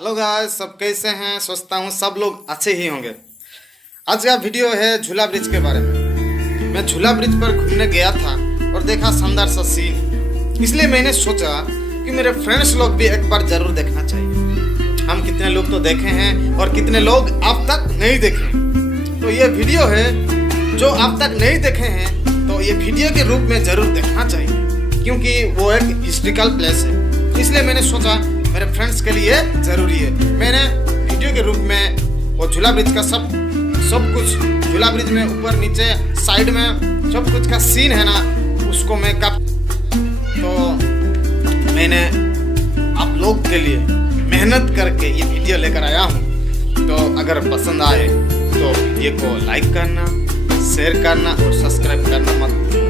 Hello guys, सब कैसे हैं? सोचता हूँ सब लोग अच्छे ही होंगे। आज का वीडियो है झूला ब्रिज के बारे में। मैं झूला ब्रिज पर घूमने गया था और देखा शानदार सा सीन, इसलिए मैंने सोचा कि मेरे फ्रेंड्स लोग भी एक बार जरूर देखना चाहिए। हम कितने लोग तो देखे हैं और कितने लोग अब तक नहीं देखे हैं। तो ये वीडियो है जो अब तक नहीं देखे हैं, तो ये वीडियो के रूप में जरूर देखना चाहिए, क्योंकि वो एक हिस्ट्रिकल प्लेस है। इसलिए मैंने सोचा मेरे फ्रेंड्स के लिए जरूरी है। मैंने वीडियो के रूप में वो झूला ब्रिज का सब कुछ, झूला ब्रिज में ऊपर नीचे साइड में सब कुछ का सीन है ना, उसको मैं तो मैंने आप लोग के लिए मेहनत करके ये वीडियो लेकर आया हूँ। तो अगर पसंद आए तो वीडियो को लाइक करना, शेयर करना और सब्सक्राइब करना मत भूलना।